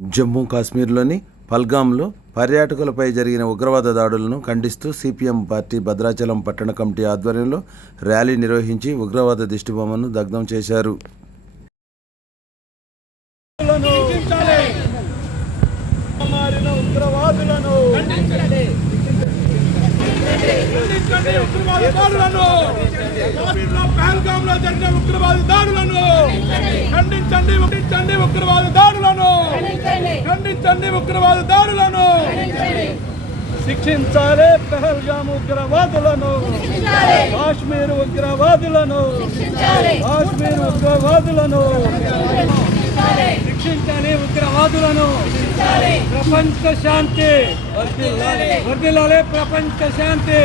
జమ్మూ కాశ్మీర్లోని పహల్గామ్లో పర్యాటకులపై జరిగిన ఉగ్రవాద దాడులను ఖండిస్తూ సిపిఎం పార్టీ భద్రాచలం పట్టణ కమిటీ ఆధ్వర్యంలో ర్యాలీ నిర్వహించి ఉగ్రవాద దిష్టిబొమ్మను దగ్ధం చేశారు. పహల్గామ్లో జరిగిన ఉగ్రవాద దాడులను ఖండించండి, ఉగ్రవాద దాడులను ఖండించండి, ఉగ్రవాద దాడులను శిక్షించాలి. పహల్గామ్ ఉగ్రవాదులను, కాశ్మీర్ ఉగ్రవాదులను, కాశ్మీర్ ఉగ్రవాదులను శిక్షించాలి. ఉగ్రవాదులను ప్రపంచ శాంతి వర్ధిల్లాలి, ప్రపంచ శాంతి,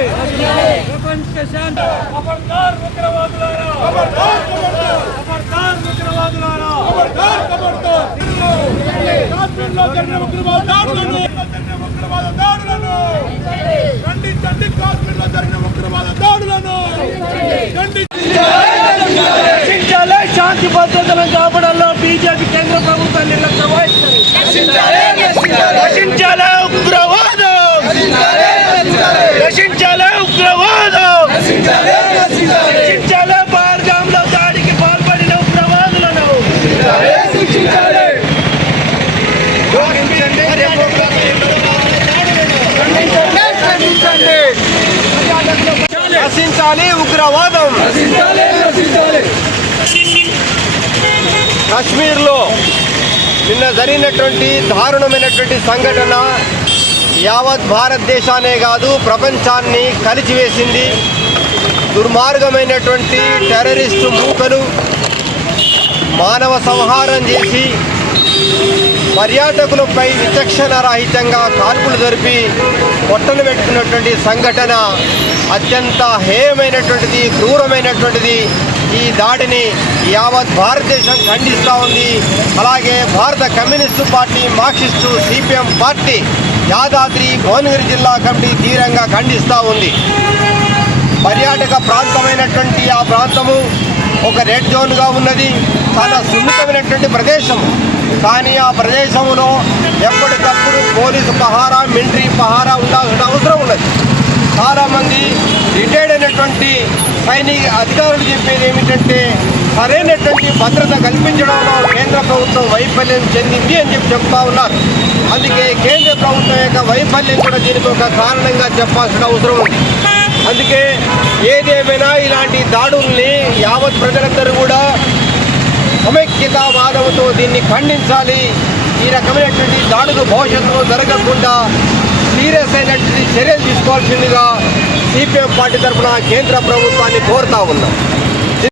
ప్రపంచ శాంతి. ఖబర్దార్ ఉగ్రవాదులారా, ఖబర్దార్ ఉగ్రవాదులారా, కాశ్మీర్లో జరిగిన ఉగ్రవాద దాడులను ఖండించండి. కాశ్మీర్లో జరిగిన ఉగ్రవాద దాడులను ఖండించాలి. శాంతి భద్రతలను కాపాడాలో బీజేపీ కేంద్ర ప్రభుత్వం నిర్లక్ష్యం వహిస్తుంది. నశించాలి ఉగ్రవాదం, నశించాలి ఉగ్రవాదం, నశించాలి. పహల్గామ్లో దాడికి పాల్పడిన ఉగ్రవాదులను నశించాలి. ఉగ్రవాదం కాశ్మీర్లో నిన్న జరిగినటువంటి దారుణమైనటువంటి సంఘటన యావత్ భారతదేశాన్నే కాదు ప్రపంచాన్ని కలిచివేసింది. దుర్మార్గమైనటువంటి టెర్రరిస్టు మూకలు మానవ సంహారం చేసి పర్యాటకులపై విచక్షణారహితంగా కాల్పులు జరిపి పొట్టలు పెట్టుకున్నటువంటి సంఘటన అత్యంత హేయమైనటువంటిది, క్రూరమైనటువంటిది. ఈ దాడిని యావత్ భారతదేశం ఖండిస్తూ ఉంది. అలాగే భారత communist party, Marxist, CPM party Yadadri Bhuvanagiri జిల్లా కమిటీ తీవ్రంగా ఖండిస్తూ ఉంది. పర్యాటక ప్రాంతమైనటువంటి ఆ ప్రాంతము ఒక రెడ్ జోన్గా ఉన్నది, చాలా సున్నితమైనటువంటి ప్రదేశం. కానీ ఆ ప్రదేశంలో ఎప్పటికప్పుడు పోలీసు పహారా, మిలిటరీ పహారా ఉండాల్సిన అవసరం ఉన్నది. చాలామంది రిటైర్డ్ అయినటువంటి సైనిక అధికారులు చెప్పేది ఏమిటంటే సరైనటువంటి భద్రత కల్పించడంలో కేంద్ర ప్రభుత్వం వైఫల్యం చెందింది అని చెప్తా ఉన్నారు. అందుకే కేంద్ర ప్రభుత్వం యొక్క వైఫల్యం కూడా దీనికి ఒక కారణంగా చెప్పాల్సిన అవసరం ఉంది. అందుకే ఏదేమైనా ఇలాంటి దాడుల్ని యావత్ ప్రజలందరూ కూడా సమైక్యతావాదంతో దీన్ని ఖండించాలి. ఈ రకమైనటువంటి దాడులు భవిష్యత్తులో జరగకుండా సీరియస్ అయినటువంటి చర్యలు తీసుకోవాల్సిందిగా సిపిఎం పార్టీ తరఫున కేంద్ర ప్రభుత్వాన్ని కోరుతా ఉన్నాం.